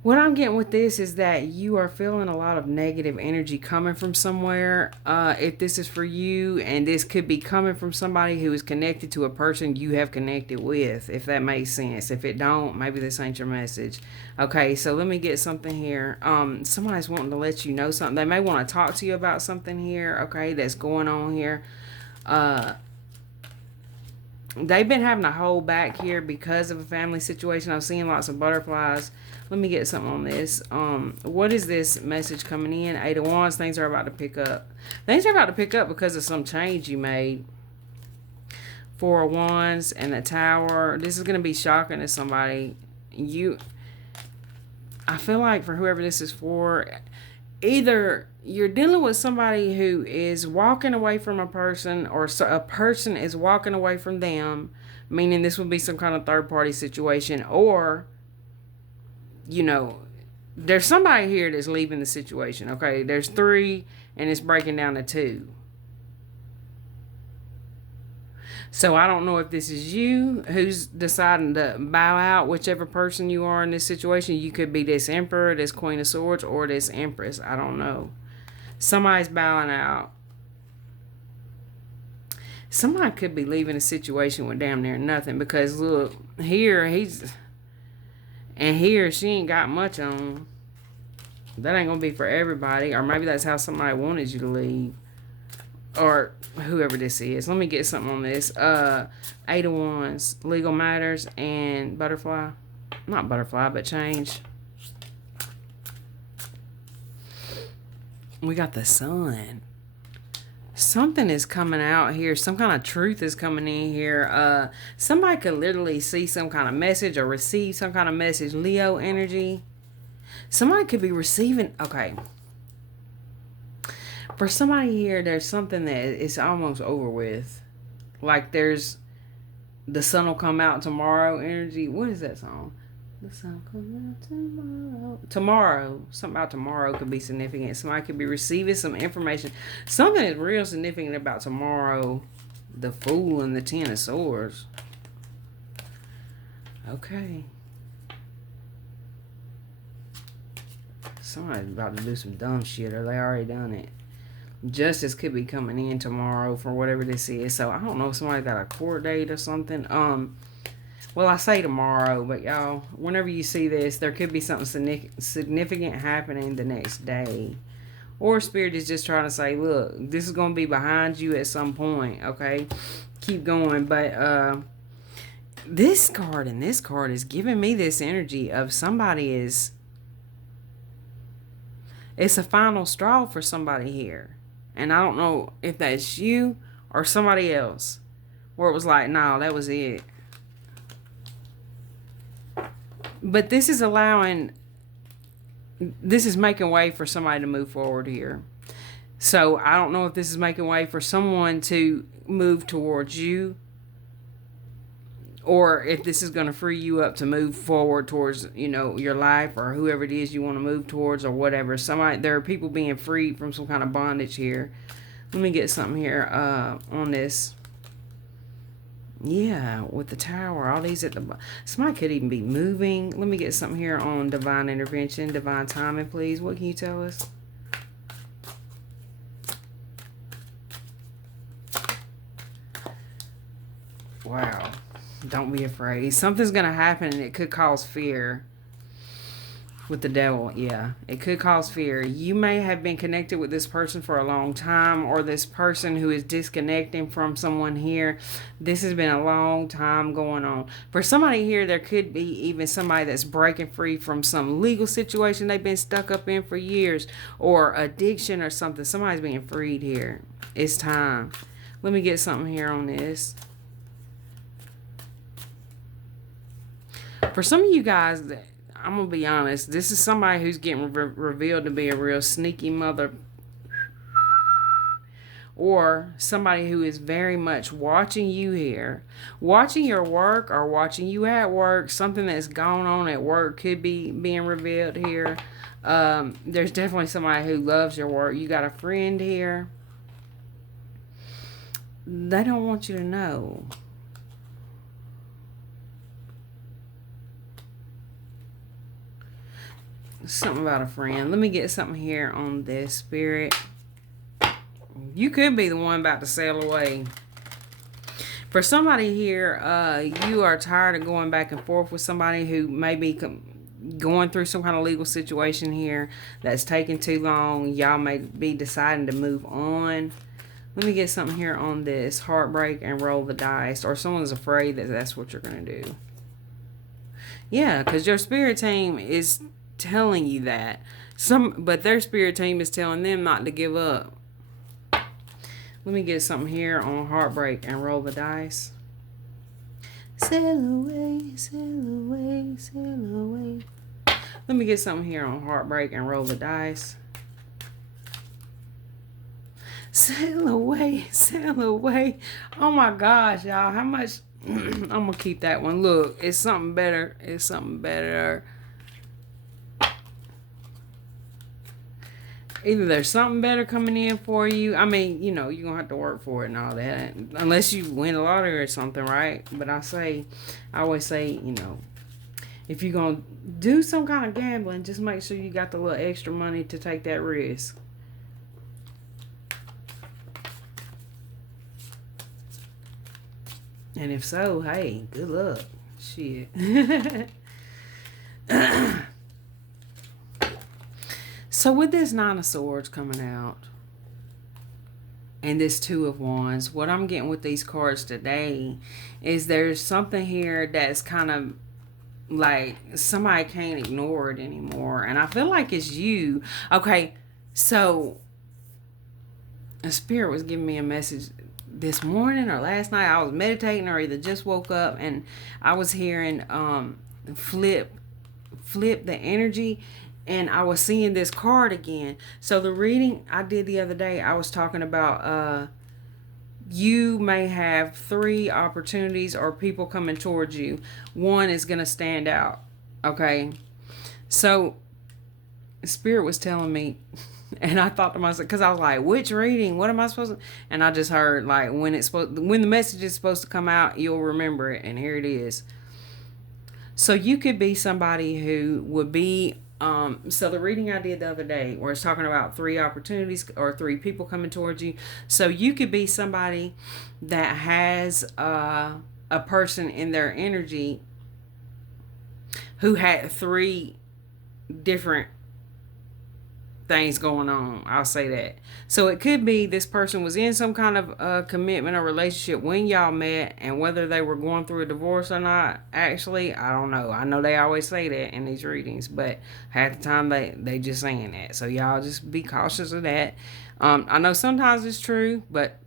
What I'm getting with this is that you are feeling a lot of negative energy coming from somewhere. If this is for you, and this could be coming from somebody who is connected to a person you have connected with, if that makes sense. If it don't, maybe this ain't your message. Okay, so let me get something here. Somebody's wanting to let you know something. They may want to talk to you about something here, okay, that's going on here. They've been having to hold back here because of a family situation. I'm seeing lots of butterflies. Let me get something on this. What is this message coming in? Eight of Wands. Things are about to pick up. Things are about to pick up because of some change you made. Four of Wands and the Tower. This is going to be shocking to somebody. I feel like for whoever this is for, either you're dealing with somebody who is walking away from a person, or a person is walking away from them, meaning this would be some kind of third party situation, or, you know, there's somebody here that's leaving the situation. Okay, there's three and it's breaking down to two. So I don't know if this is you who's deciding to bow out, whichever person you are in this situation. You could be this Emperor, this Queen of Swords, or this Empress. I don't know. Somebody's bowing out. Somebody could be leaving a situation with damn near nothing, because look, here she ain't got much on. That ain't gonna be for everybody, or maybe that's how somebody wanted you to leave, or whoever this is. Let me get something on this. Eight of Wands, legal matters, and butterfly. Not butterfly, but change. We got the Sun. Something is coming out here. Some kind of truth is coming in here. Somebody could literally see some kind of message or receive some kind of message. Leo energy. Somebody could be receiving. Okay. For somebody here, there's something that is almost over with. Like there's the sun will come out tomorrow energy. What is that song? The sun come out tomorrow. Tomorrow. Something about tomorrow could be significant. Somebody could be receiving some information. Something is real significant about tomorrow. The Fool and the Ten of Swords. Okay. Somebody's about to do some dumb shit, or they already done it. Justice could be coming in tomorrow for whatever this is. So I don't know if somebody got a court date or something. Well, I say tomorrow, but y'all, whenever you see this, there could be something significant happening the next day. Or Spirit is just trying to say, look, this is going to be behind you at some point, okay? Keep going. But this card and this card is giving me this energy of somebody is... It's a final straw for somebody here. And I don't know if that's you or somebody else. Where it was like, no, that was it. But this is allowing... This is making way for somebody to move forward here. So I don't know if this is making way for someone to move towards you, or if this is going to free you up to move forward towards, your life or whoever it is you want to move towards or whatever. There are people being freed from some kind of bondage here. Let me get something here on this. Yeah, with the tower, all these at the somebody could even be moving. Let me get something here on divine intervention, divine timing, please. What can you tell us? Wow. Don't be afraid. Something's going to happen and it could cause fear. With the devil, yeah. It could cause fear. You may have been connected with this person for a long time, or this person who is disconnecting from someone here. This has been a long time going on. For somebody here, there could be even somebody that's breaking free from some legal situation they've been stuck up in for years, or addiction or something. Somebody's being freed here. It's time. Let me get something here on this. For some of you guys, I'm going to be honest, this is somebody who's getting revealed to be a real sneaky mother. Or somebody who is very much watching you here. Watching your work or watching you at work. Something that's going on at work could be being revealed here. There's definitely somebody who loves your work. You got a friend here. They don't want you to know. Something about a friend. Let me get something here on this, Spirit. You could be the one about to sail away. For somebody here, you are tired of going back and forth with somebody who may be going through some kind of legal situation here that's taking too long. Y'all may be deciding to move on. Let me get something here on this. Heartbreak and roll the dice. Or someone's afraid that that's what you're going to do. Yeah, because your spirit team is telling you that. But their spirit team is telling them not to give up. Let me get something here on heartbreak and roll the dice. Sail away, sail away, sail away. Let me get something here on heartbreak and roll the dice. Sail away, sail away. Oh my gosh, y'all. How much? I'm going to keep that one. Look, it's something better. It's something better. Either there's something better coming in for you. I mean, you're going to have to work for it and all that. Unless you win a lottery or something, right? But I always say, if you're going to do some kind of gambling, just make sure you got the little extra money to take that risk. And if so, hey, good luck. Shit. So with this Nine of Swords coming out and this Two of Wands, what I'm getting with these cards today is there's something here that's kind of like somebody can't ignore it anymore. And I feel like it's you. Okay, so a spirit was giving me a message this morning or last night. I was meditating or either just woke up and I was hearing flip the energy. And I was seeing this card again. So the reading I did the other day, I was talking about you may have 3 opportunities or people coming towards you. One is going to stand out. Okay. So Spirit was telling me, and I thought to myself, because I was like, which reading? What am I supposed to? And I just heard like when the message is supposed to come out, you'll remember it. And here it is. So you could be somebody who would be so the reading I did the other day where it's talking about 3 opportunities or 3 people coming towards you. So you could be somebody that has a person in their energy who had 3 different things going on. I'll say that. So it could be this person was in some kind of commitment or relationship when y'all met, and whether they were going through a divorce or not, actually, I don't know. I know they always say that in these readings, but half the time they just saying that. So y'all just be cautious of that. I know sometimes it's true, but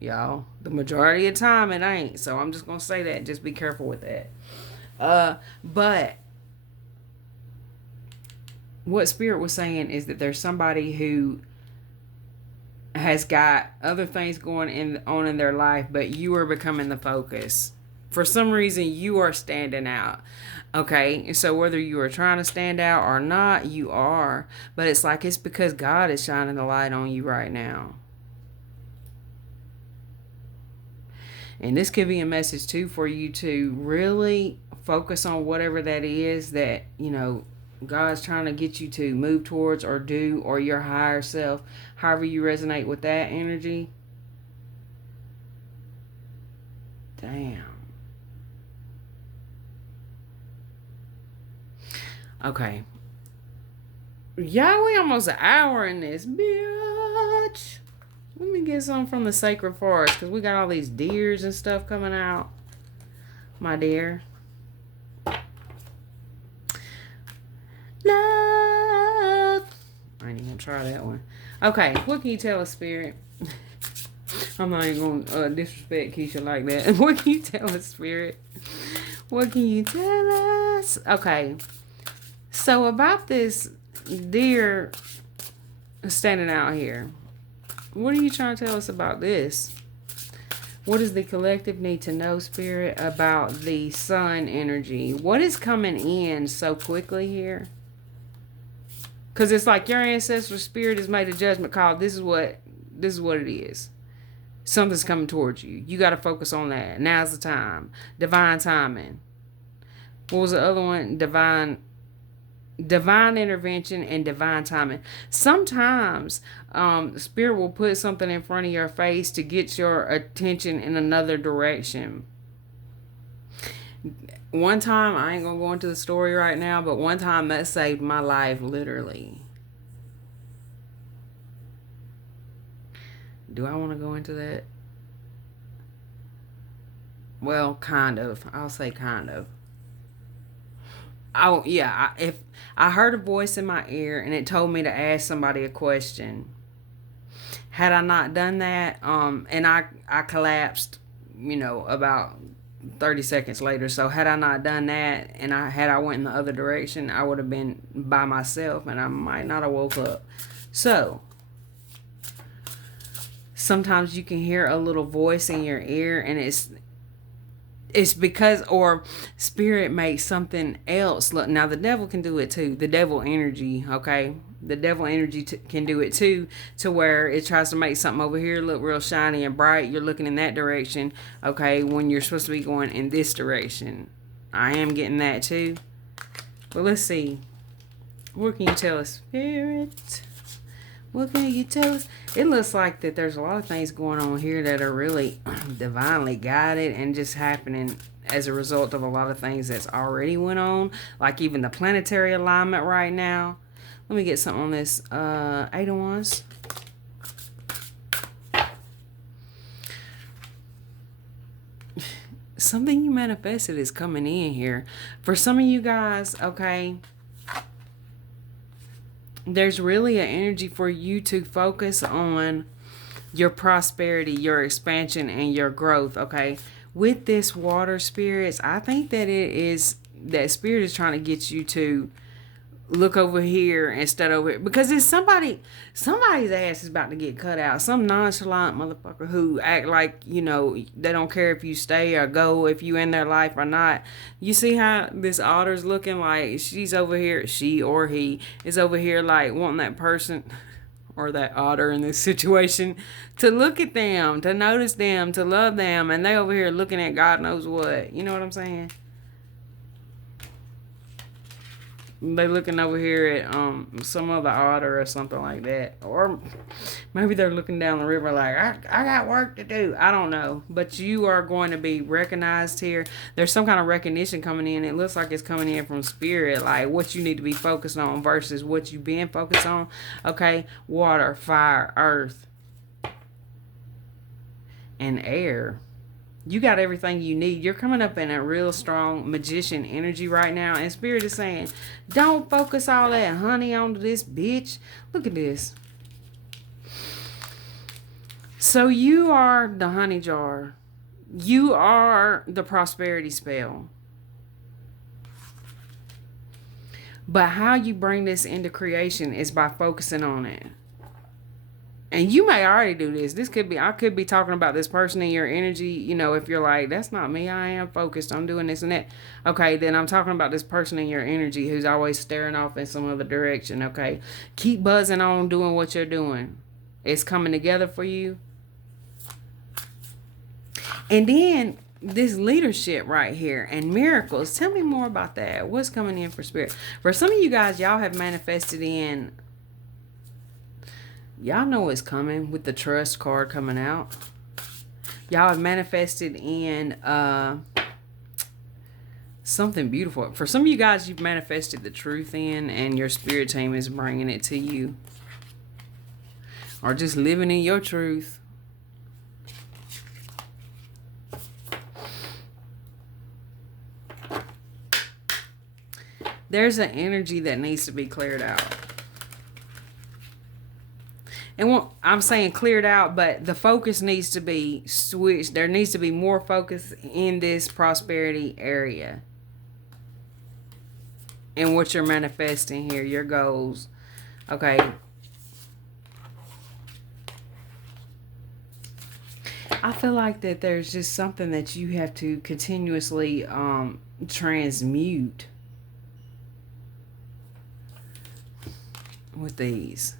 y'all, the majority of the time it ain't. So I'm just going to say that. Just be careful with that. But what Spirit was saying is that there's somebody who has got other things going on in their life, but you are becoming the focus. For some reason, you are standing out. Okay, so whether you are trying to stand out or not, you are. But it's like it's because God is shining the light on you right now. And this could be a message too for you to really focus on whatever that is that, God's trying to get you to move towards or do, or your higher self, however you resonate with that energy. Damn. Okay. Yeah, we almost an hour in this, bitch. Let me get some from the sacred forest because we got all these deers and stuff coming out, my dear. Love. I ain't even gonna try that one. Okay, what can you tell us, Spirit? I'm not even gonna disrespect Keisha like that. What can you tell us, Spirit? What can you tell us? Okay, so about this deer standing out here, what are you trying to tell us about this? What does the collective need to know, Spirit, about the sun energy? What is coming in so quickly here? Because it's like your ancestral spirit has made a judgment call. This is what it is. Something's coming towards you. You got to focus on that. Now's the time. Divine timing. What was the other one? Divine intervention and divine timing. Sometimes spirit will put something in front of your face to get your attention in another direction. One time, I ain't gonna go into the story right now, but one time that saved my life, literally. Do I want to go into that? Well, kind of. I'll say kind of. Oh yeah, if I heard a voice in my ear and it told me to ask somebody a question. Had I not done that, and I collapsed, about 30 seconds later. So had I not done that and I went in the other direction, I would have been by myself and I might not have woke up. So sometimes you can hear a little voice in your ear and it's because, or spirit makes something else look. Now the devil can do it too. The devil energy, okay? The devil energy can do it too, to where it tries to make something over here look real shiny and bright. You're looking in that direction, okay, when you're supposed to be going in this direction. I am getting that too. But let's see. What can you tell us, Spirit? What can you tell us? It looks like that there's a lot of things going on here that are really divinely guided and just happening as a result of a lot of things that's already went on. Like even the planetary alignment right now. Let me get something on this. 8 of Wands. Something you manifested is coming in here. For some of you guys, okay, there's really an energy for you to focus on your prosperity, your expansion, and your growth, okay? With this water spirits, I think that that spirit is trying to get you to look over here instead of over here. Because it's somebody's ass is about to get cut out. Some nonchalant motherfucker who act like, they don't care if you stay or go, if you in their life or not. You see how this otter's looking like she's over here, she or he is over here like wanting that person or that otter in this situation to look at them, to notice them, to love them, and they over here looking at God knows what. You know what I'm saying? They looking over here at some other otter or something like that, or maybe they're looking down the river like I got work to do. I don't know, but you are going to be recognized here. There's some kind of recognition coming in. It looks like it's coming in from spirit, like what you need to be focused on versus what you've been focused on. Okay, water, fire, earth, and air. You got everything you need. You're coming up in a real strong magician energy right now. And spirit is saying, don't focus all that honey onto this bitch. Look at this. So you are the honey jar. You are the prosperity spell. But how you bring this into creation is by focusing on it. And you may already do this. This could be, I could be talking about this person in your energy. If you're like, that's not me, I am focused on doing this and that. Okay, then I'm talking about this person in your energy who's always staring off in some other direction. Okay, keep buzzing on doing what you're doing. It's coming together for you. And then this leadership right here and miracles. Tell me more about that. What's coming in for spirit? For some of you guys, y'all have manifested in. Y'all know it's coming with the trust card coming out. Y'all have manifested in something beautiful. For some of you guys, you've manifested the truth in, and your spirit team is bringing it to you. Or just living in your truth. There's an energy that needs to be cleared out. And I'm saying cleared out, but the focus needs to be switched. There needs to be more focus in this prosperity area. And what you're manifesting here, your goals. Okay. I feel like that there's just something that you have to continuously transmute with these.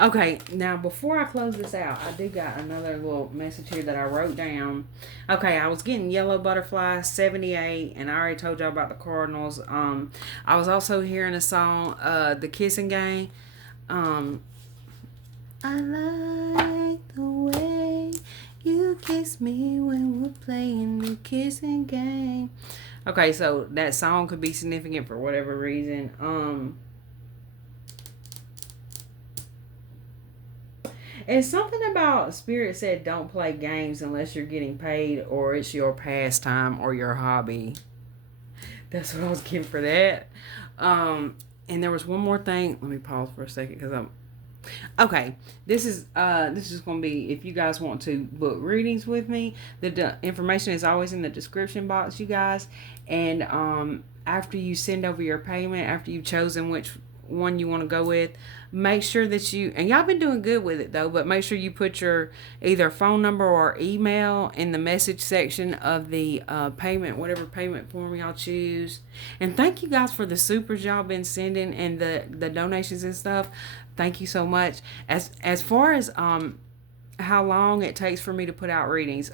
Okay, now before I close this out, I do got another little message here that I wrote down. Okay, I was getting yellow butterfly 78, and I already told y'all about the Cardinals. I was also hearing a song, The Kissing Game. I like the way you kiss me when we're playing the kissing game. Okay, so that song could be significant for whatever reason. It's something about Spirit said don't play games unless you're getting paid or it's your pastime or your hobby. That's what I was getting for that. And there was one more thing. Let me pause for a second because I'm okay. This is going to be, if you guys want to book readings with me, the information is always in the description box, you guys. And after you send over your payment, after you've chosen which one you want to go with, make sure that and y'all been doing good with it though, but make sure you put your either phone number or email in the message section of the payment, whatever payment form y'all choose. And thank you guys for the supers y'all been sending and the donations and stuff. Thank you so much. As far as how long it takes for me to put out readings,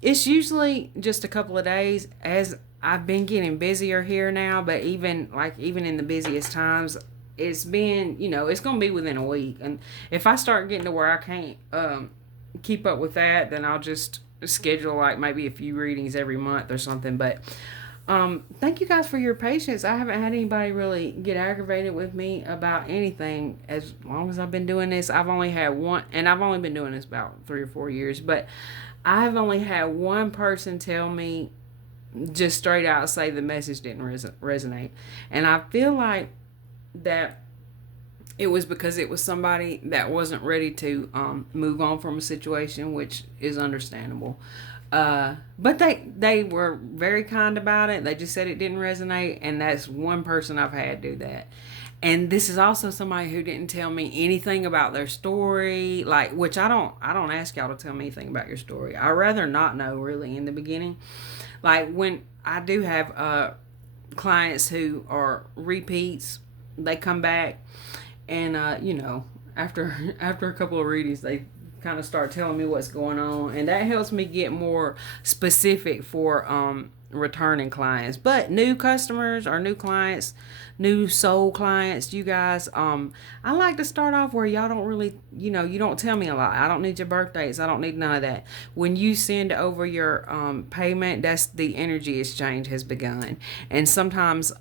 it's usually just a couple of days. As I've been getting busier here now, but even in the busiest times, it's been, it's going to be within a week. And if I start getting to where I can't keep up with that, then I'll just schedule like maybe a few readings every month or something. But thank you guys for your patience. I haven't had anybody really get aggravated with me about anything as long as I've been doing this. I've only had one, and I've only been doing this about 3 or 4 years, but I've only had one person tell me just straight out say the message didn't resonate. And I feel like that it was because it was somebody that wasn't ready to move on from a situation, which is understandable. But they were very kind about it. They just said it didn't resonate, and that's one person I've had do that. And this is also somebody who didn't tell me anything about their story, like, which I don't ask y'all to tell me anything about your story. I rather not know really in the beginning. Like when I do have clients who are repeats, they come back and after a couple of readings they kind of start telling me what's going on, and that helps me get more specific for returning clients. But new customers or new clients, new soul clients, you guys, I like to start off where y'all don't really, you don't tell me a lot. I don't need your birthdays. I don't need none of that. When you send over your payment, that's the energy exchange has begun. And sometimes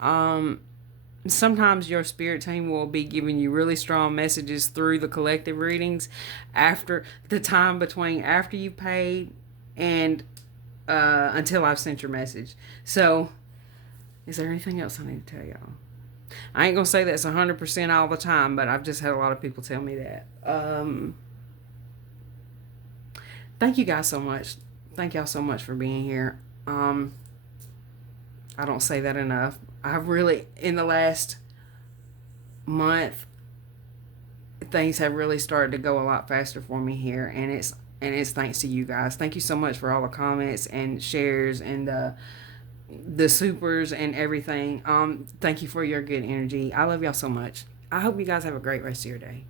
your spirit team will be giving you really strong messages through the collective readings after the time between after you paid and until I've sent your message. So is there anything else I need to tell y'all? I ain't gonna say that's 100% all the time, but I've just had a lot of people tell me that. Thank you guys so much. Thank y'all so much for being here. I don't say that enough. I really, in the last month, things have really started to go a lot faster for me here, and it's thanks to you guys. Thank you so much for all the comments and shares and the supers and everything. Thank you for your good energy. I love y'all so much. I hope you guys have a great rest of your day.